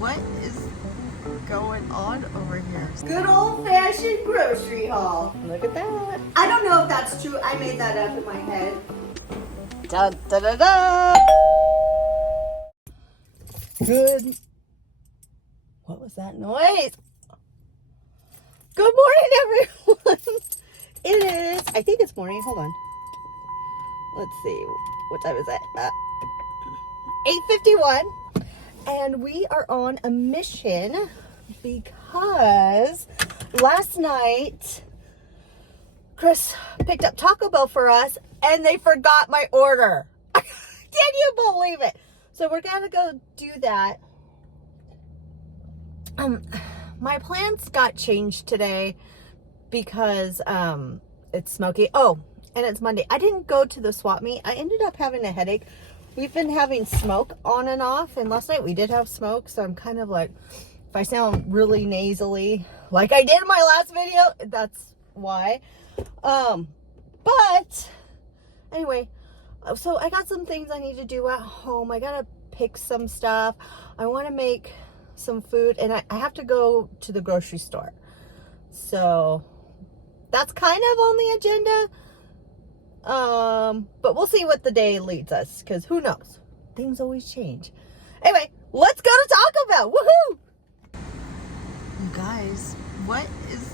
What is going on over here? Good old-fashioned grocery haul. Look at that. I don't know if that's true. I made that up in my head. Da da da da. Good. What was that noise? Good morning, everyone. It is, I think it's morning. Hold on. Let's see. What time is it? 8:51. And we are on a mission because last night Chris picked up Taco Bell for us and they forgot my order. Can you believe it? So we're gonna go do that. My plans got changed today because it's smoky. Oh, and it's Monday. I didn't go to the swap meet. I ended up having a headache. We've been having smoke on and off, and last night we did have smoke, so I'm kind of like, if I sound really nasally like I did in my last video, that's why. But anyway, so I got some things I need to do at home. I gotta pick some stuff. I want to make some food, and I have to go to the grocery store. So that's kind of on the agenda. But we'll see what the day leads us, because who knows? Things always change. Anyway, let's go to Taco Bell. Woohoo! You guys, what is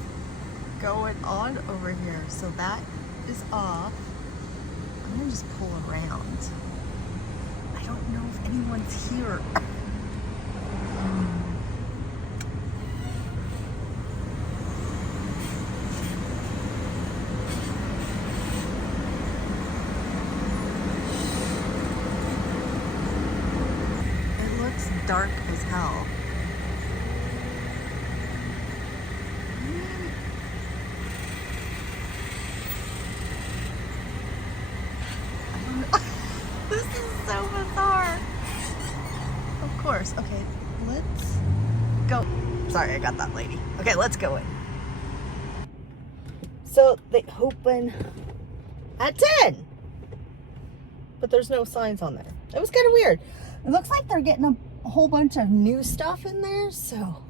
going on over here? So that is off. I'm gonna just pull around. I don't know if anyone's here. Dark as hell. I don't know. This is so bizarre. Of course. Okay, let's go. Sorry, I got that lady. Okay, let's go in. So they open at 10, but there's no signs on there. It was kind of weird. It looks like they're getting a whole bunch of new stuff in there, so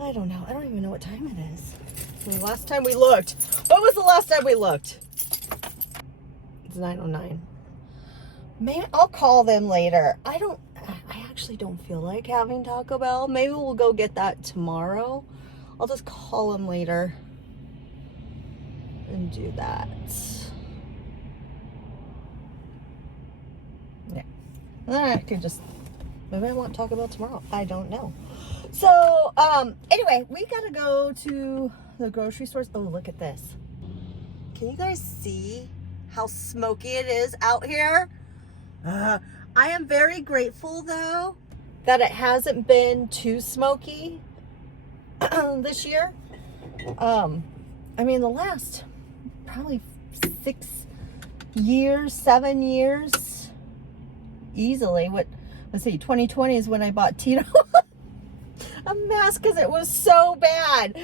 I don't know. I don't even know what time it is. The last time we looked. What was the last time we looked? It's 9:09. Maybe I'll call them later. I actually don't feel like having Taco Bell. Maybe we'll go get that tomorrow. I'll just call them later and do that. Yeah. I could just, maybe I want Taco Bell tomorrow. I don't know. So, anyway, we gotta go to the grocery stores. Oh, look at this. Can you guys see how smoky it is out here? I am very grateful, though, that it hasn't been too smoky this year. I mean, the last probably 6 years, 7 years, easily. Let's see, 2020 is when I bought Tito a mask because it was so bad.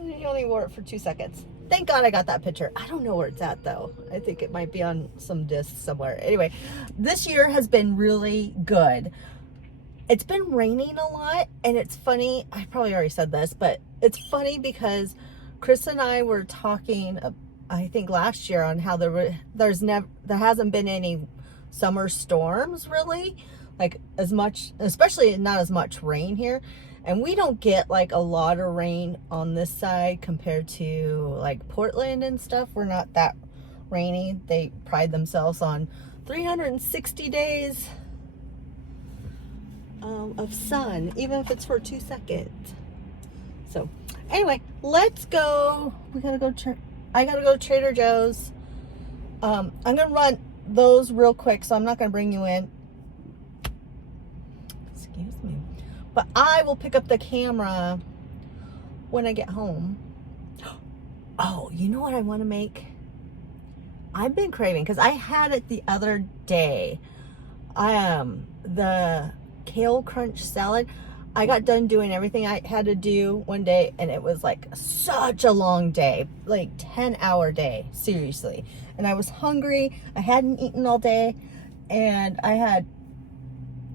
He only wore it for 2 seconds. Thank God I got that picture. I don't know where it's at, though. I think it might be on some disc somewhere. Anyway, this year has been really good. It's been raining a lot, and it's funny. I probably already said this, but it's funny because Chris and I were talking, I think last year, on how there hasn't been any summer storms, really, like as much, especially not as much rain here. And we don't get like a lot of rain on this side compared to like Portland and stuff. We're not that rainy. They pride themselves on 360 days of sun, even if it's for 2 seconds. So anyway, let's go. We gotta go. I gotta go to Trader Joe's. I'm gonna run those real quick, so I'm not gonna bring you in. Excuse me. But I will pick up the camera when I get home. Oh, you know what I want to make? I've been craving, because I had it the other day. The kale crunch salad. I got done doing everything I had to do one day, and it was like such a long day, like 10-hour day, seriously. And I was hungry. I hadn't eaten all day, and I had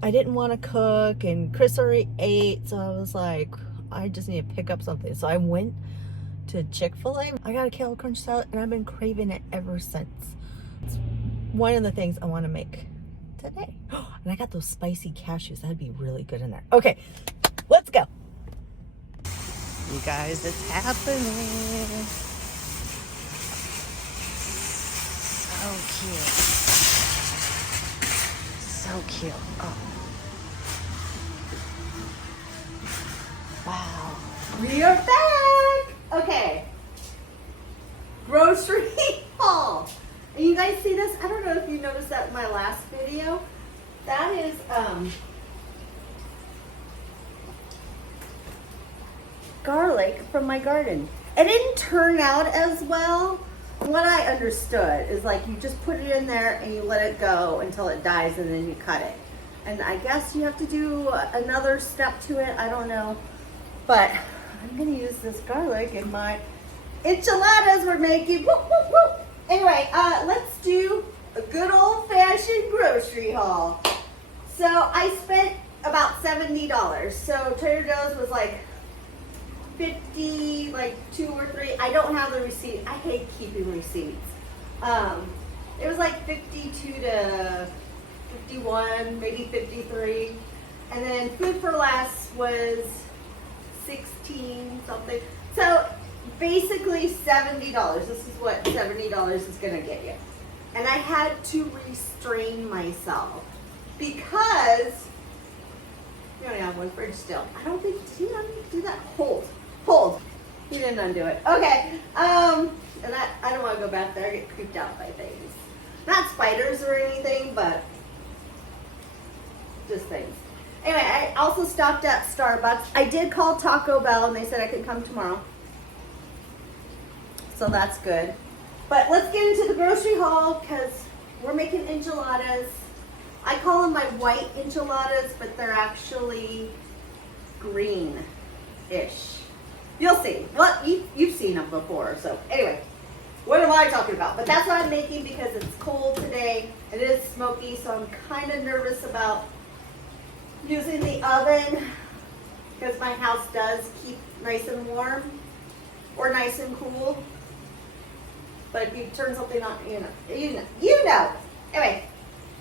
I didn't want to cook, and Chris already ate, so I was like, I just need to pick up something. So I went to Chick-fil-A. I got a kale crunch salad, and I've been craving it ever since. It's one of the things I want to make today. And I got those spicy cashews. That'd be really good in there. Okay, let's go. You guys, it's happening. So cute. So cute. Oh. Wow. We are back. Okay. Grocery haul. And you guys see this? I don't know if you noticed that in my last video. That is garlic from my garden. It didn't turn out as well. What I understood is like you just put it in there and you let it go until it dies and then you cut it. And I guess you have to do another step to it. I don't know. But I'm going to use this garlic in my enchiladas we're making. Woo, woo, woo. Anyway, let's do a good old-fashioned grocery haul. So I spent about $70. So Trader Joe's was like 50, like 2 or 3. I don't have the receipt. I hate keeping receipts. It was like 52 to 51, maybe 53. And then Food for Less was 16 something. So basically $70. This is what $70 is gonna get you. And I had to restrain myself because you only have one fridge still. I don't think, did he undo that? Hold. He didn't undo it. Okay. And I don't want to go back there. I get creeped out by things. Not spiders or anything, but just things. Anyway, I also stopped at Starbucks. I did call Taco Bell and they said I could come tomorrow. So that's good. But let's get into the grocery haul because we're making enchiladas. I call them my white enchiladas, but they're actually green-ish. You'll see. Well, you've seen them before. So anyway, what am I talking about? But that's what I'm making because it's cold today. It is smoky, so I'm kind of nervous about using the oven because my house does keep nice and warm or nice and cool. But if you turn something on, you know. Anyway,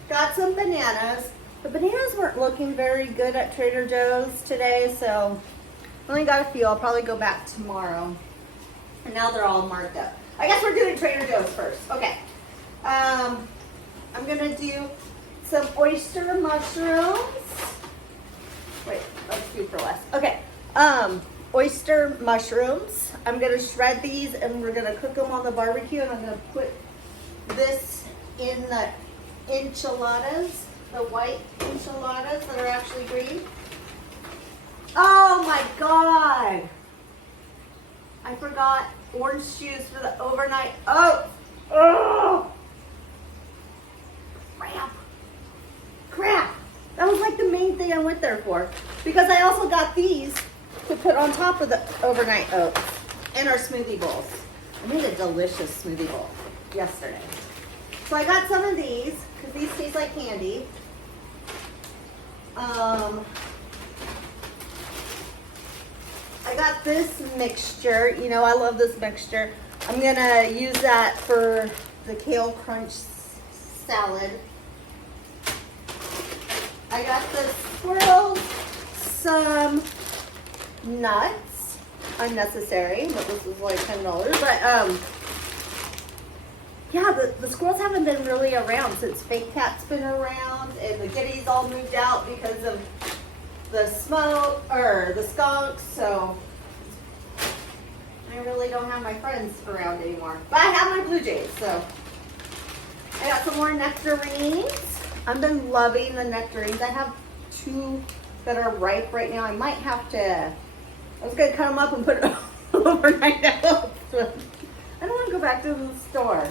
got some bananas. The bananas weren't looking very good at Trader Joe's today, so only got a few. I'll probably go back tomorrow. And now they're all marked up. I guess we're doing Trader Joe's first. Okay. I'm gonna do some oyster mushrooms. Wait, let's do for less. Okay. Oyster mushrooms. I'm gonna shred these and we're gonna cook them on the barbecue, and I'm gonna put this in the enchiladas, the white enchiladas that are actually green. Oh my God! I forgot orange juice for the overnight. Oh! Crap! That was like the main thing I went there for. Because I also got these to put on top of the overnight oats in our smoothie bowls. I made a delicious smoothie bowl yesterday. So I got some of these because these taste like candy. I got this mixture. You know, I love this mixture. I'm gonna use that for the kale crunch salad. I got the squirrels some nuts, unnecessary, but this was like $10. But yeah, the squirrels haven't been really around since Fake Cat's been around, and the kitties all moved out because of the smoke or the skunks. So I really don't have my friends around anymore. But I have my Blue Jays, so I got some more nectarines. I've been loving the nectarines. I have 2 that are ripe right now. I might have to, I was gonna cut them up and put it overnight out. I don't want to go back to the store.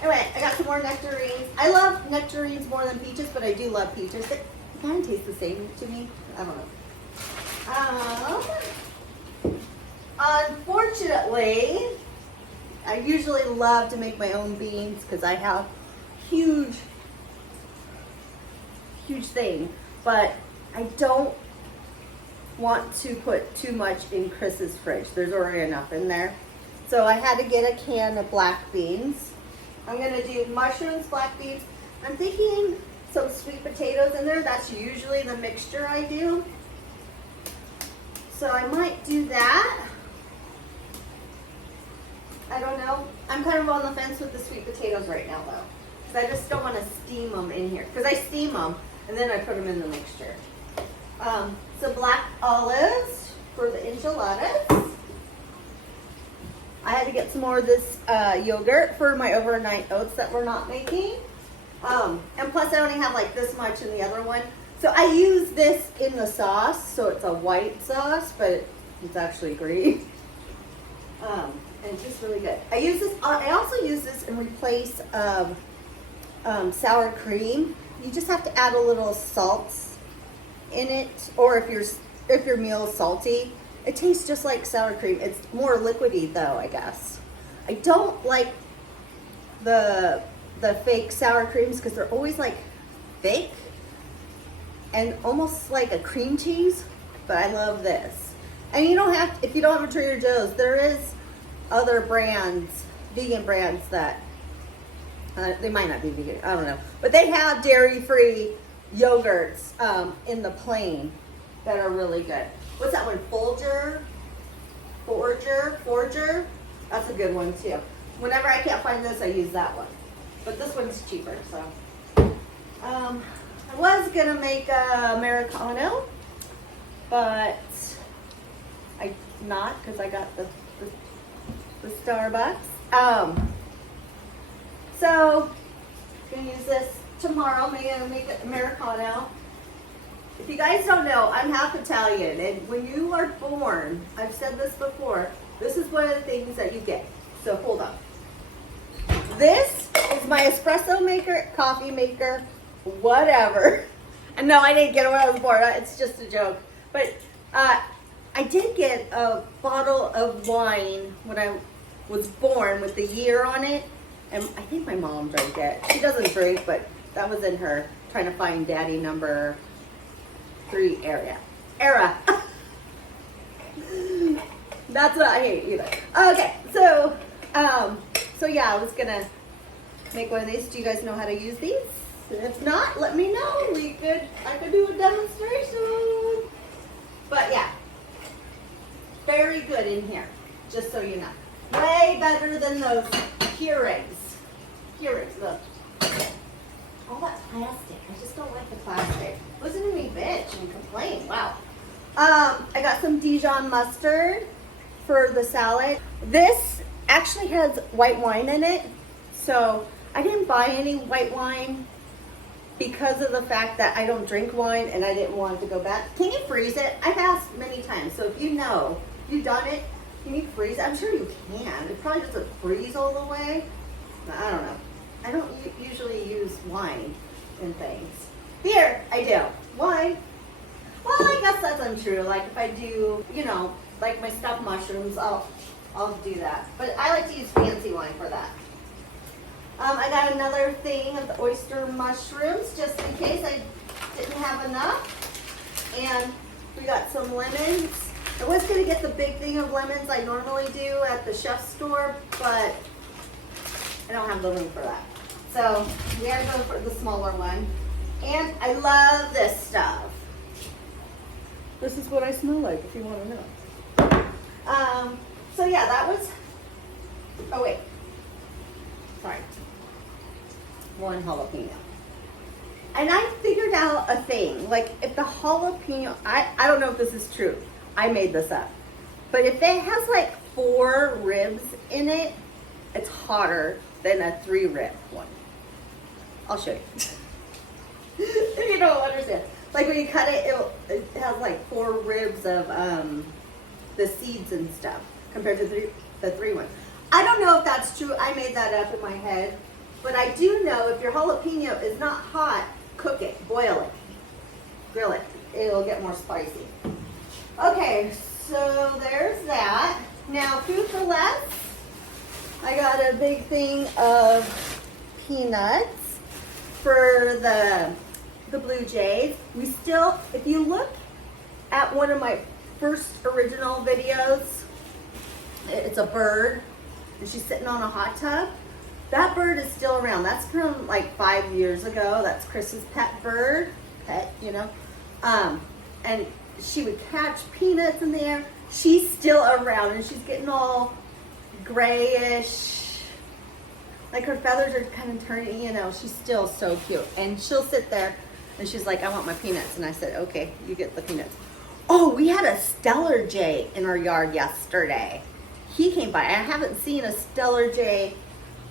Anyway, I got some more nectarines. I love nectarines more than peaches, but I do love peaches. They kind of taste the same to me. I don't know. Unfortunately, I usually love to make my own beans because I have huge huge thing, but I don't want to put too much in Chris's fridge. There's already enough in there. So I had to get a can of black beans. I'm gonna do mushrooms, black beans. I'm thinking some sweet potatoes in there. That's usually the mixture I do. So I might do that. I don't know. I'm kind of on the fence with the sweet potatoes right now though. Because I just don't want to steam them in here. Because I steam them and then I put them in the mixture. Some black olives for the enchiladas. I had to get some more of this yogurt for my overnight oats that we're not making. And plus I only have like this much in the other one. So I use this in the sauce, so it's a white sauce, but it's actually green. And it's just really good. I use this. I also use this in replace of sour cream. You just have to add a little salt in it, or if your meal is salty, it tastes just like sour cream. It's more liquidy though, I guess. I don't like the fake sour creams because they're always like fake and almost like a cream cheese, but I love this. And you don't have to, if you don't have a Trader Joe's, there is other brands, vegan brands that they might not be vegan, I don't know, but they have dairy-free yogurts in the plain that are really good. What's that one? Forger. That's a good one too. Whenever I can't find this, I use that one. But this one's cheaper, so. I was gonna make a Americano, but I not because I got the Starbucks. So gonna use this tomorrow. Maybe I'm gonna make it Americano. If you guys don't know, I'm half Italian, and when you are born, I've said this before, this is one of the things that you get. So hold on. This is my espresso maker, coffee maker, whatever. And no, I didn't get it when I was born. It's just a joke. But I did get a bottle of wine when I was born with the year on it. And I think my mom drank it. She doesn't drink, but that was in her trying to find daddy number 3 era. That's what I hate either. Okay, so yeah, I was gonna make one of these. Do you guys know how to use these? If not, let me know. I could do a demonstration. But yeah, very good in here, just so you know. Way better than those Keurigs. Look. All that plastic. I just don't like the plastic. Listen to me bitch and complain. Wow. I got some Dijon mustard for the salad. This actually has white wine in it. So I didn't buy any white wine because of the fact that I don't drink wine and I didn't want to go back. Can you freeze it? I've asked many times. So if you know, you've done it, can you freeze it? I'm sure you can. It probably doesn't freeze all the way. I don't know. I don't usually use wine in things. Here, I do. Wine. Well, I guess that's untrue. Like if I do, like my stuffed mushrooms, I'll do that. But I like to use fancy wine for that. I got another thing of the oyster mushrooms just in case I didn't have enough. And we got some lemons. I was going to get the big thing of lemons I normally do at the chef's store, but I don't have the room for that. So we are going for the smaller one. And I love this stuff. This is what I smell like, if you want to know. So yeah, that was, oh wait, sorry. 1 jalapeno. And I figured out a thing, like if the jalapeno, I don't know if this is true. I made this up. But if it has like 4 ribs in it, it's hotter than a 3-rib one. I'll show you. If you don't understand. Like when you cut it, it has like 4 ribs of the seeds and stuff compared to the 3 ones. I don't know if that's true. I made that up in my head. But I do know if your jalapeno is not hot, cook it, boil it, grill it. It'll get more spicy. Okay, so there's that. Now, food for less. I got a big thing of peanuts for the the Blue Jays. We still, if you look at one of my first original videos, it's a bird and she's sitting on a hot tub. That bird is still around. That's from like 5 years ago. That's Chris's pet, you know. And she would catch peanuts in the air. She's still around and she's getting all grayish. Like her feathers are kind of turning, you know. She's still so cute. And she'll sit there and she's like, I want my peanuts. And I said, okay, you get the peanuts. Oh, we had a Steller Jay in our yard yesterday. He came by. I haven't seen a Steller Jay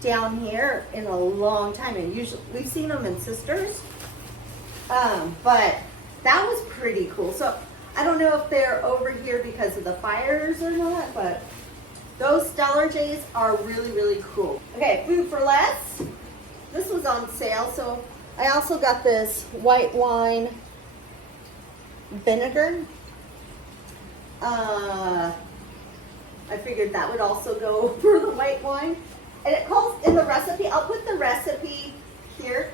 down here in a long time. And usually we've seen them in Sisters. But that was pretty cool. So I don't know if they're over here because of the fires or not, but those Steller Jays are really, really cool. Okay, food for less. This was on sale, so I also got this white wine vinegar. I figured that would also go for the white wine. And it calls in the recipe, I'll put the recipe here.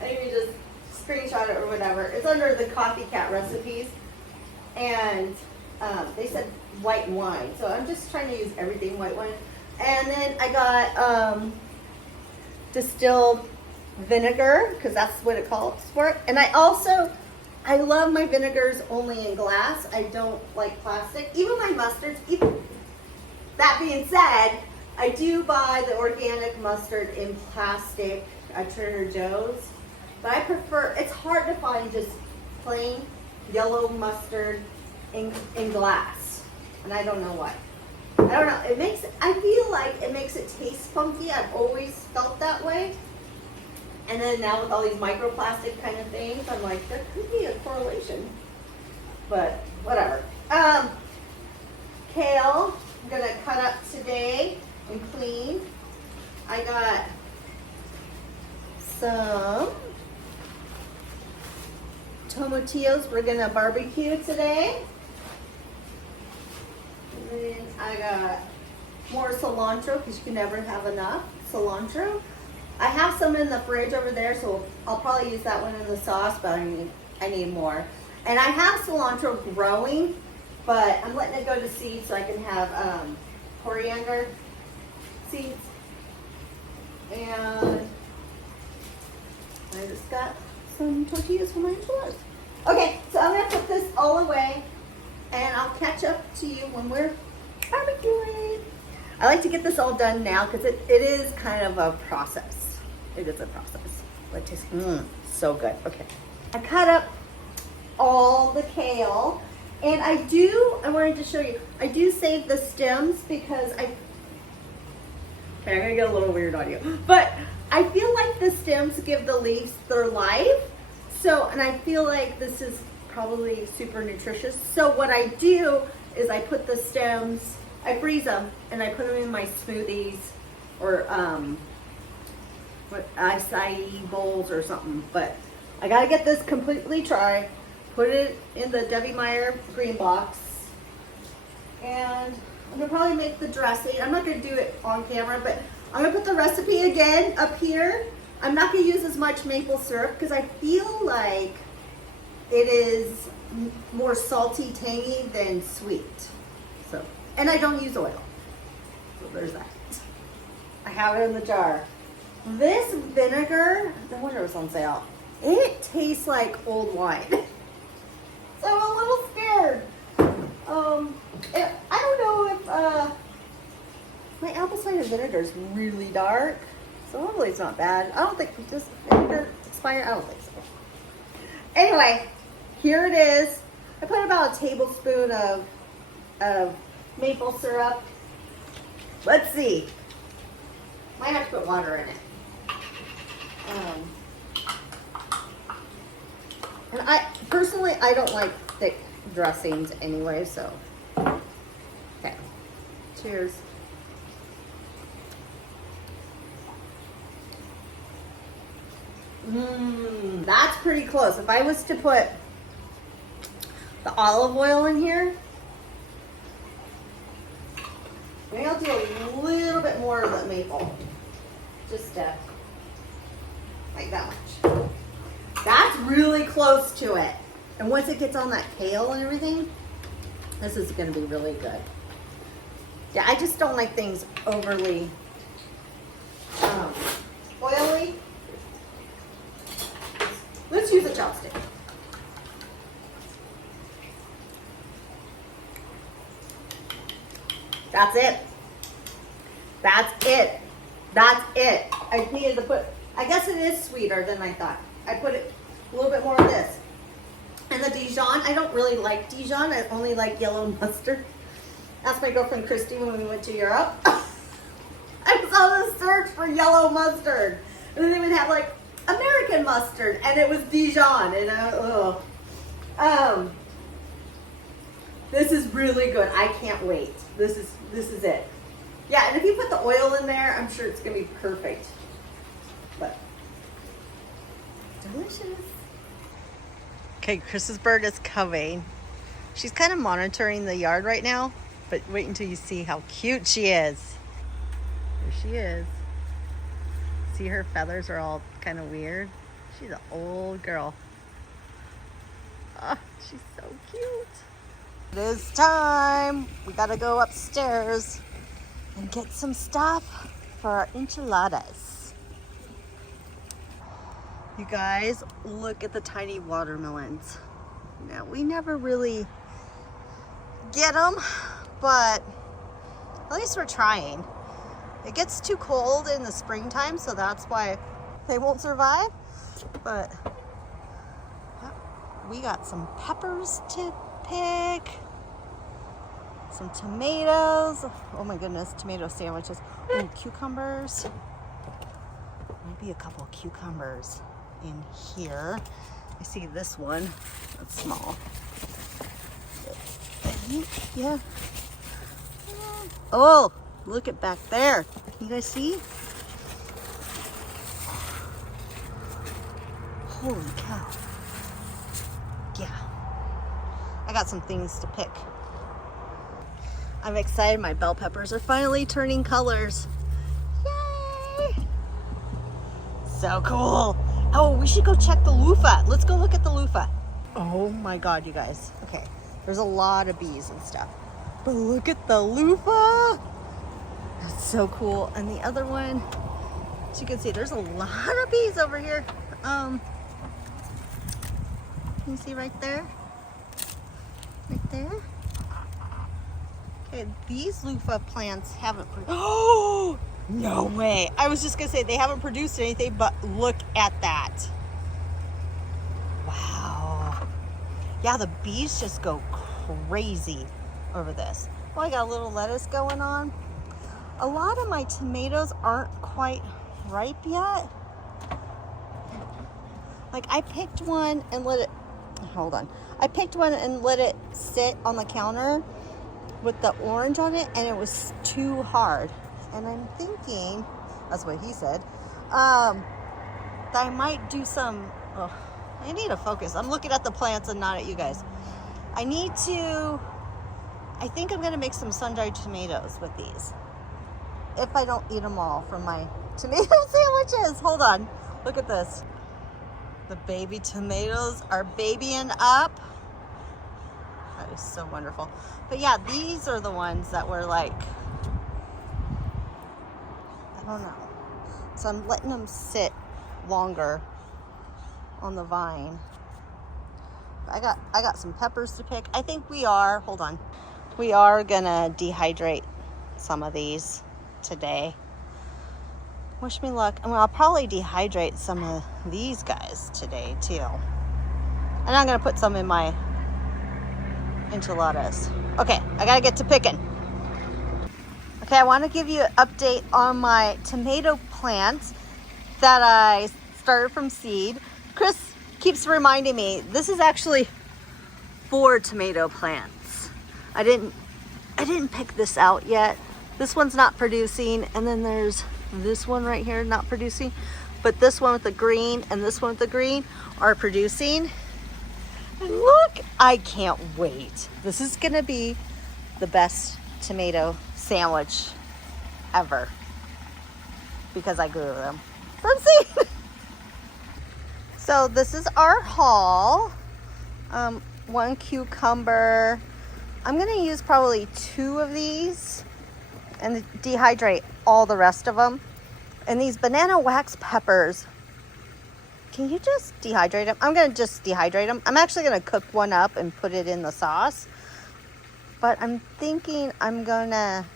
I think you just screenshot it or whatever. It's under the Coffee Cat recipes. And they said white wine. So I'm just trying to use everything white wine. And then I got distilled vinegar, because that's what it calls for. And I love my vinegars only in glass. I don't like plastic. Even my mustards. That being said, I do buy the organic mustard in plastic at Trader Joe's. But I prefer, it's hard to find just plain yellow mustard in glass. And I don't know why. I don't know. I feel like it makes it taste funky. I've always felt that way. And then now with all these microplastic kind of things, I'm like, there could be a correlation. But whatever. Kale, I'm gonna cut up today and clean. I got some tomatillos we're gonna barbecue today. And then I got more cilantro, because you can never have enough cilantro. I have some in the fridge over there, so I'll probably use that one in the sauce, but I need more. And I have cilantro growing, but I'm letting it go to seed so I can have coriander seeds. And I just got some tortillas for my enchiladas. Okay, so I'm gonna put this all away, and I'll catch up to you when we're barbecuing. I like to get this all done now because it is kind of a process. It is a process. But it tastes so good. Okay. I cut up all the kale, and I wanted to show you, I do save the stems because okay, I'm gonna get a little weird audio, but I feel like the stems give the leaves their life. So, and I feel like this is probably super nutritious. So what I do is I put the stems, I freeze them, and I put them in my smoothies or acai bowls or something. But I gotta get this completely dry, put it in the Debbie Meyer green box, and I'm gonna probably make the dressing. I'm not gonna do it on camera, but I'm gonna put the recipe again up here. I'm not gonna use as much maple syrup because I feel like it is more salty, tangy than sweet. So, and I don't use oil. So there's that. I have it in the jar. This vinegar, no wonder it was on sale. It tastes like old wine. So I'm a little scared. I don't know if my apple cider vinegar is really dark. So hopefully it's not bad. I don't think this vinegar expire. I don't think so. Anyway, here it is. I put about a tablespoon of maple syrup. Let's see. Might have to put water in it. And personally, I don't like thick dressings anyway, so. Okay. Cheers. That's pretty close. If I was to put the olive oil in here, maybe I'll do a little bit more of the maple. Just like that much. That's really close to it. And once it gets on that kale and everything, this is gonna be really good. Yeah, I just don't like things overly oily. Let's use a chopstick. That's it. That's it. That's it. I needed to put, I guess it is sweeter than I thought. I put it a little bit more of this. And the Dijon, I don't really like Dijon. I only like yellow mustard. Asked my girlfriend Christy when we went to Europe. I was on a search for yellow mustard. And they didn't even have like American mustard. And it was Dijon. And this is really good. I can't wait. This is it. Yeah, and if you put the oil in there, I'm sure it's gonna be perfect. But delicious. Okay, Chris's bird is coming. She's kind of monitoring the yard right now, but wait until you see how cute she is. There she is. See, her feathers are all kind of weird. She's an old girl. Oh, she's so cute. It is time. We gotta go upstairs and get some stuff for our enchiladas. You guys, look at the tiny watermelons. Now, we never really get them, but at least we're trying. It gets too cold in the springtime, so that's why they won't survive. But yeah, we got some peppers to pick, some tomatoes. Oh my goodness, tomato sandwiches. Ooh, cucumbers. Maybe a couple of cucumbers in here. I see this one. That's small. Yeah. Oh, look at back there. You guys see? Holy cow. Yeah. I got some things to pick. I'm excited. My bell peppers are finally turning colors. Yay! So cool. Oh, we should go check the loofah. Let's go look at the loofah. Oh my God, you guys. Okay, there's a lot of bees and stuff. But look at the loofah. That's so cool. And the other one, as you can see, there's a lot of bees over here. Can you see right there? Right there? Okay, these loofah plants haven't oh, no way. I was just gonna say they haven't produced anything, but look at that. Wow. Yeah, the bees just go crazy over this. Oh, I got a little lettuce going on. A lot of my tomatoes aren't quite ripe yet. Like I picked one and let it, hold on. I picked one and let it sit on the counter with the orange on it, and it was too hard. And I'm thinking, that's what he said, that I might do some, oh, I need to focus. I'm looking at the plants and not at you guys. I think I'm gonna make some sun-dried tomatoes with these. If I don't eat them all from my tomato sandwiches. Hold on, look at this. The baby tomatoes are babying up. That is so wonderful. But yeah, these are the ones that were like, I don't know. So I'm letting them sit longer on the vine. I got some peppers to pick. I think we are gonna dehydrate some of these today. Wish me luck. I mean, I'll probably dehydrate some of these guys today too. And I'm gonna put some in my enchiladas. Okay, I gotta get to picking. Okay, I want to give you an update on my tomato plants that I started from seed. Chris keeps reminding me this is actually 4 tomato plants. I didn't pick this out yet. This one's not producing, and then there's this one right here not producing, but this one with the green and this one with the green are producing. And look, I can't wait. This is gonna be the best tomato sandwich ever because I grew them from seed. So this is our haul. 1 cucumber. I'm gonna use probably 2 of these and dehydrate all the rest of them. And these banana wax peppers, can you just dehydrate them? I'm gonna just dehydrate them. I'm actually gonna cook one up and put it in the sauce. But I'm thinking I'm gonna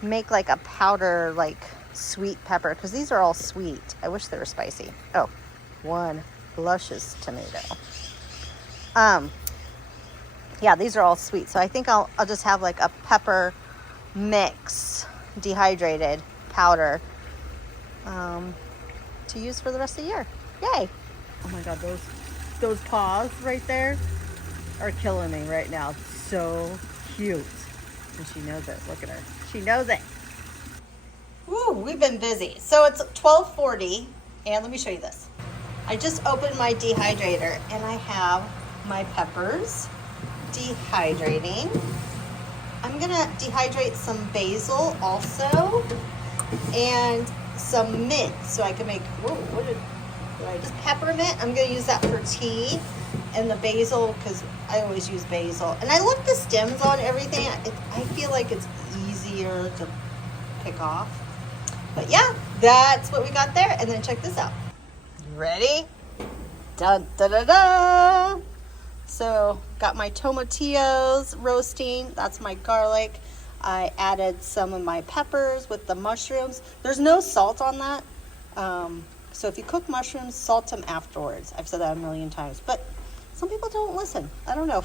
make like a powder, like sweet pepper, because these are all sweet. I wish they were spicy. Oh, 1 luscious tomato. Yeah, these are all sweet. So I think I'll just have like a pepper mix, dehydrated powder, to use for the rest of the year. Yay! Oh my God, those paws right there are killing me right now. So cute. And she knows it. Look at her. She knows it. Woo, we've been busy. So it's 12:40, and let me show you this. I just opened my dehydrator, and I have my peppers dehydrating. I'm gonna dehydrate some basil also, and some mint, so I can make, just peppermint. I'm gonna use that for tea, and the basil, because I always use basil. And I look the stems on everything. I feel like it's easier to pick off. But yeah, that's what we got there. And then check this out. You ready? Dun da da da. So got my tomatillos roasting. That's my garlic. I added some of my peppers with the mushrooms. There's no salt on that. So if you cook mushrooms, salt them afterwards. I've said that a million times, but some people don't listen. I don't know.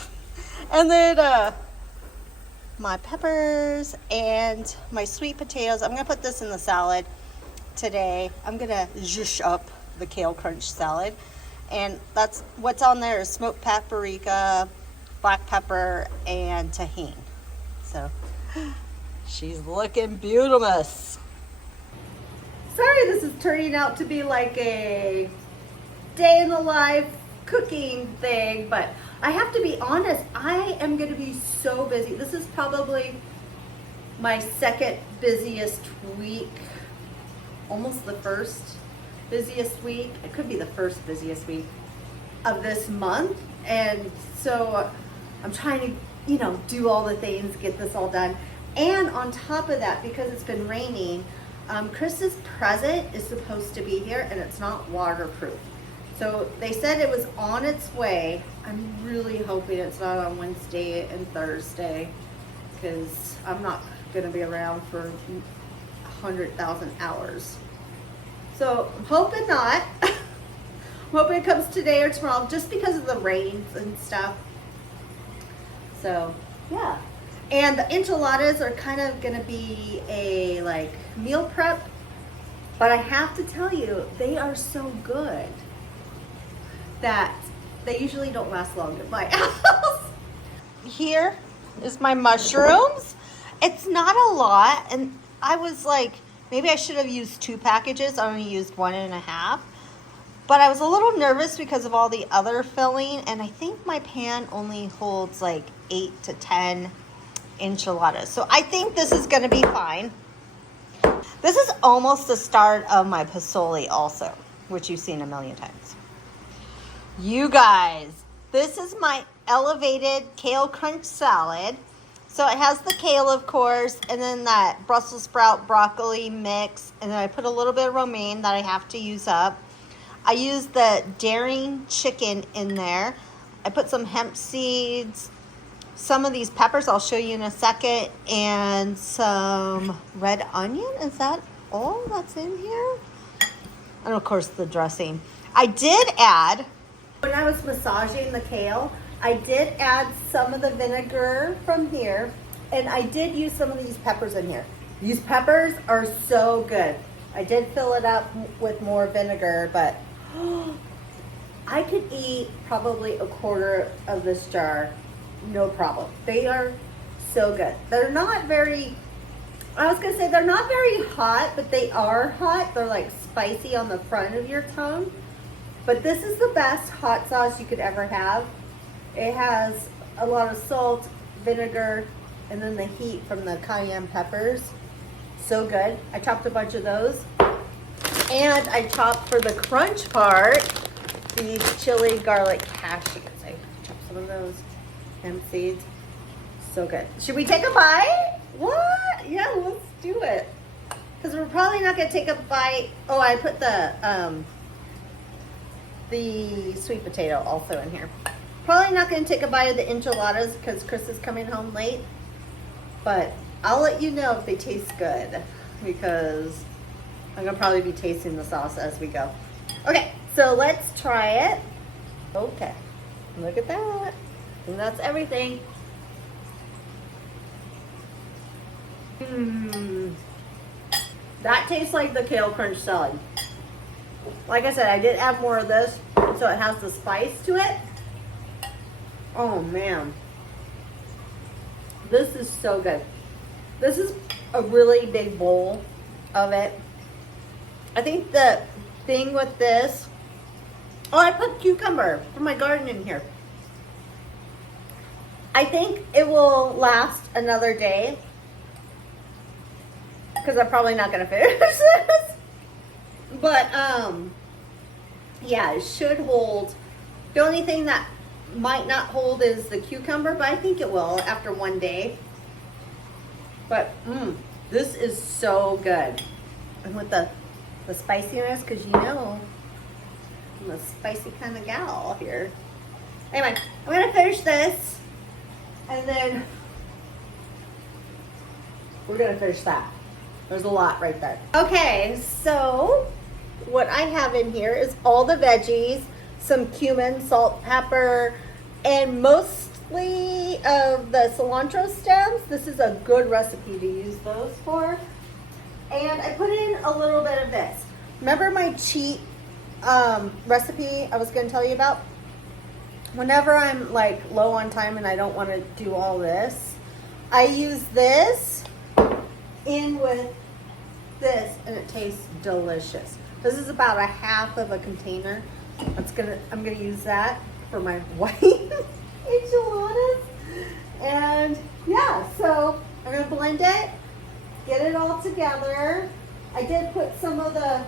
And then my peppers and my sweet potatoes. I'm gonna put this in the salad today. I'm gonna zhuzh up the kale crunch salad. And that's what's on there is smoked paprika, black pepper, and tahini. So she's looking beautiful. Sorry this is turning out to be like a day in the life cooking thing, but I have to be honest, I am going to be so busy. This is probably my second busiest week, almost the first busiest week. It could be the first busiest week of this month. And so I'm trying to, do all the things, get this all done. And on top of that, because it's been raining, Chris's present is supposed to be here and it's not waterproof. So they said it was on its way. I'm really hoping it's not on Wednesday and Thursday, because I'm not going to be around for 100,000 hours. So I'm hoping not. I'm hoping it comes today or tomorrow, just because of the rains and stuff. So yeah. And the enchiladas are kind of going to be a like meal prep, but I have to tell you, they are so good that they usually don't last long at my house. Here is my mushrooms. It's not a lot, and I was like, maybe I should have used 2 packages. I only used 1.5. But I was a little nervous because of all the other filling, and I think my pan only holds like 8 to 10 enchiladas. So I think this is gonna be fine. This is almost the start of my pozole also, which you've seen a million times. You guys, this is my elevated kale crunch salad. So it has the kale, of course, and then that Brussels sprout broccoli mix, and then I put a little bit of romaine that I have to use up. I used the daring chicken in there. I put some hemp seeds, some of these peppers I'll show you in a second, and some red onion. Is that all that's in here? And of course the dressing. I did add, when I was massaging the kale, I did add some of the vinegar from here, and I did use some of these peppers in here. These peppers are so good. I did fill it up with more vinegar, but I could eat probably a quarter of this jar, no problem. They are so good. They're not very, I was gonna say they're not very hot, but they are hot. They're like spicy on the front of your tongue. But this is the best hot sauce you could ever have. It has a lot of salt, vinegar, and then the heat from the cayenne peppers. So good. I chopped a bunch of those. And I chopped, for the crunch part, these chili garlic cashews. I chopped some of those hemp seeds. So good. Should we take a bite? What? Yeah, let's do it. Because we're probably not going to take a bite. Oh, I put the sweet potato also in here. Probably not going to take a bite of the enchiladas because Chris is coming home late. But I'll let you know if they taste good because I'm going to probably be tasting the sauce as we go. Okay, so let's try it. Okay, look at that. And that's everything. That tastes like the kale crunch salad. Like I said, I did add more of this so it has the spice to it. Oh man, this is so good. This is a really big bowl of it. I think the thing with this, oh, I put cucumber from my garden in here. I think it will last another day because I'm probably not gonna finish this. But yeah, it should hold. The only thing that might not hold is the cucumber, but I think it will after one day. But this is so good. And with the spiciness, because you know I'm a spicy kind of gal here. Anyway, I'm gonna finish this and then we're gonna finish that. There's a lot right there. Okay, so what I have in here is all the veggies, some cumin, salt, pepper, and mostly of the cilantro stems. This is a good recipe to use those for. And I put in a little bit of this. Remember my cheat recipe I was going to tell you about? Whenever I'm like low on time and I don't want to do all this, I use this in with this and it tastes delicious. This is about a half of a container. I'm gonna use that for my white enchiladas. And yeah, so I'm gonna blend it, get it all together. I did put some of the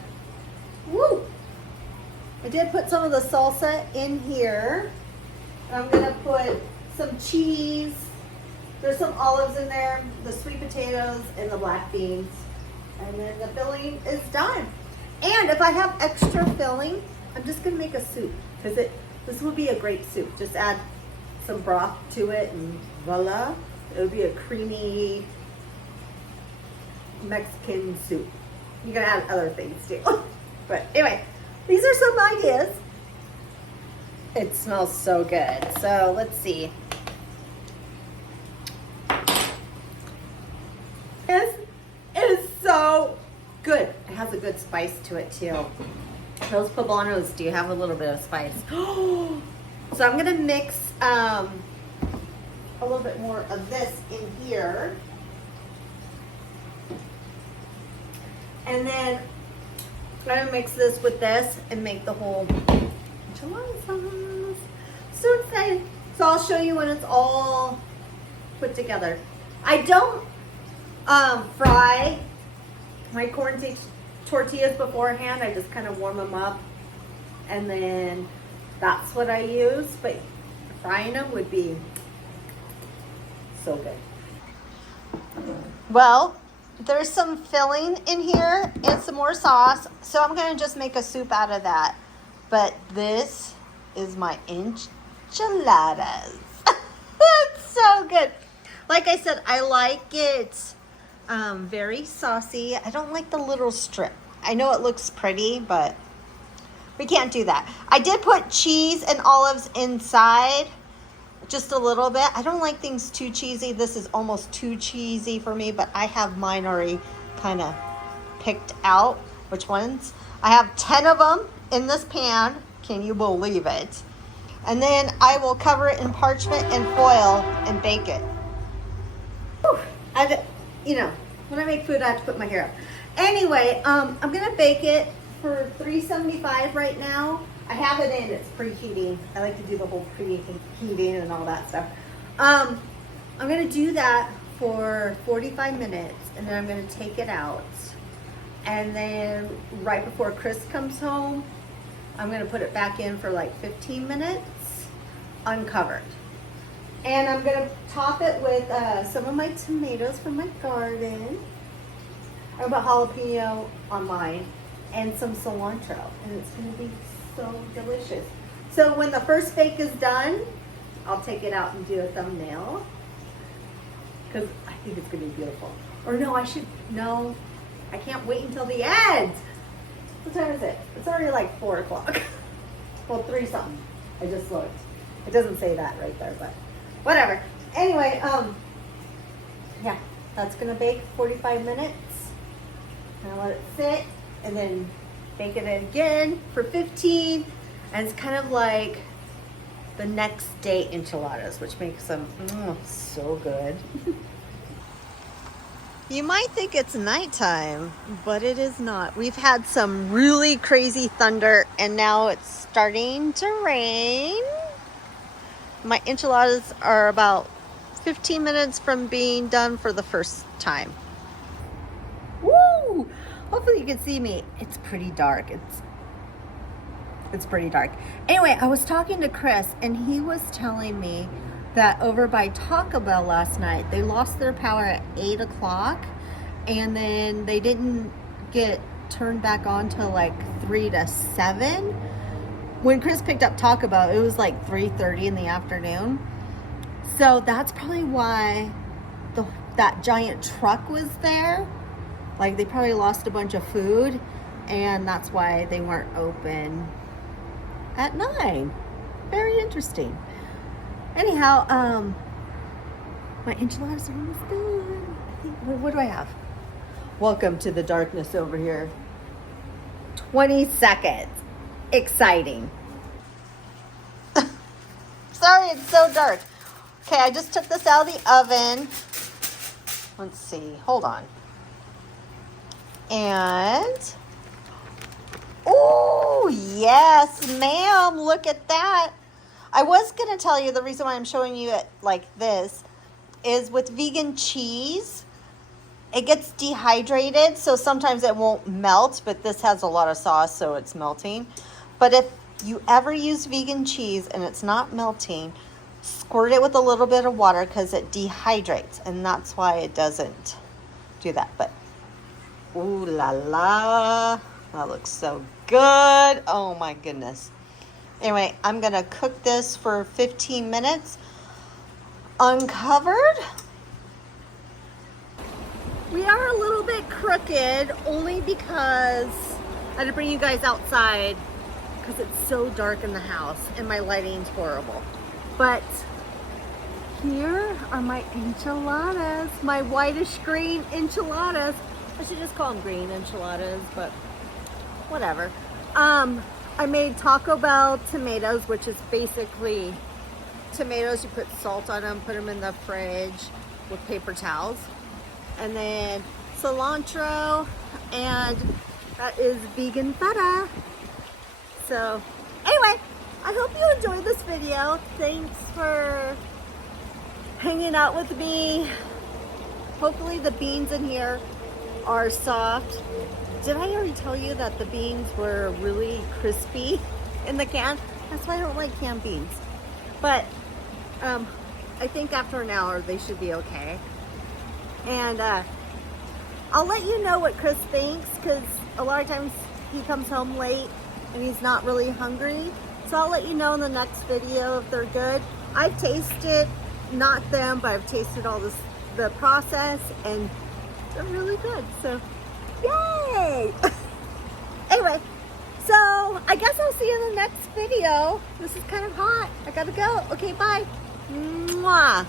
salsa in here. I'm gonna put some cheese. There's some olives in there, the sweet potatoes, and the black beans. And then the filling is done. And if I have extra filling, I'm just gonna make a soup because this would be a great soup. Just add some broth to it and voila. It would be a creamy Mexican soup. You can add other things too. But anyway, these are some ideas. It smells so good. So let's see. This is so good. It has a good spice to it too. Those poblanos do have a little bit of spice. So I'm gonna mix a little bit more of this in here. And then I'm gonna mix this with this and make the whole enchilada sauce. So excited. So I'll show you when it's all put together. I don't fry my corn tortillas beforehand. I just kind of warm them up and then that's what I use, but frying them would be so good. Well, there's some filling in here and some more sauce, so I'm gonna just make a soup out of that. But this is my enchiladas. It's so good. Like I said, I like it very saucy. I don't like the little strip. I know it looks pretty, but we can't do that. I did put cheese and olives inside, just a little bit. I don't like things too cheesy. This is almost too cheesy for me, but I have mine already kind of picked out which ones. I have 10 of them in this pan. Can you believe it? And then I will cover it in parchment and foil and bake it. Whew. You know, when I make food, I have to put my hair up. Anyway, I'm gonna bake it for 375 right now. I have it in, it's preheating. I like to do the whole preheating and all that stuff. I'm gonna do that for 45 minutes and then I'm gonna take it out. And then right before Chris comes home, I'm gonna put it back in for like 15 minutes, uncovered. And I'm gonna top it with some of my tomatoes from my garden. I put jalapeno on mine and some cilantro, and it's gonna be so delicious. So when the first bake is done, I'll take it out and do a thumbnail because I think it's gonna be beautiful. Or no, I can't wait until the end. What time is it? It's already like 4 o'clock. Well, 3 something. I just looked. It doesn't say that right there, but whatever. Anyway, yeah, that's gonna bake 45 minutes. And I'll let it sit and then bake it again for 15. And it's kind of like the next day enchiladas, which makes them so good. You might think it's nighttime, but it is not. We've had some really crazy thunder and now it's starting to rain. My enchiladas are about 15 minutes from being done for the first time. Woo! Hopefully you can see me. It's pretty dark. It's pretty dark. Anyway, I was talking to Chris and he was telling me that over by Taco Bell last night, they lost their power at 8 o'clock and then they didn't get turned back on till like 3 to 7. When Chris picked up Taco Bell, it was like 3:30 in the afternoon. So that's probably why that giant truck was there. Like they probably lost a bunch of food and that's why they weren't open at 9. Very interesting. Anyhow, my enchiladas are almost done. I think, what do I have? Welcome to the darkness over here. 20 seconds. Exciting. Sorry, it's so dark. Okay, I just took this out of the oven. Let's see. Hold on. And oh, yes, ma'am. Look at that. I was going to tell you the reason why I'm showing you it like this is with vegan cheese, it gets dehydrated, so sometimes it won't melt, but this has a lot of sauce, so it's melting. But if you ever use vegan cheese and it's not melting, squirt it with a little bit of water because it dehydrates, and that's why it doesn't do that. But ooh la la, that looks so good. Oh my goodness. Anyway, I'm gonna cook this for 15 minutes uncovered. We are a little bit crooked only because I had to bring you guys outside because it's so dark in the house and my lighting's horrible. But here are my enchiladas, my whitish green enchiladas. I should just call them green enchiladas, but whatever. I made Taco Bell tomatoes, which is basically tomatoes. You put salt on them, put them in the fridge with paper towels. And then cilantro, and that is vegan feta. So anyway, I hope you enjoyed this video. Thanks for hanging out with me. Hopefully the beans in here are soft. Did I already tell you that the beans were really crispy in the can? That's why I don't like canned beans. But I think after an hour they should be okay. And I'll let you know what Chris thinks, because a lot of times he comes home late and he's not really hungry. So I'll let you know in the next video if they're good. I've tasted, not them, but I've tasted all the process, and they're really good. So yay! Anyway, so I guess I'll see you in the next video. This is kind of hot. I gotta go. Okay, bye. Mwah.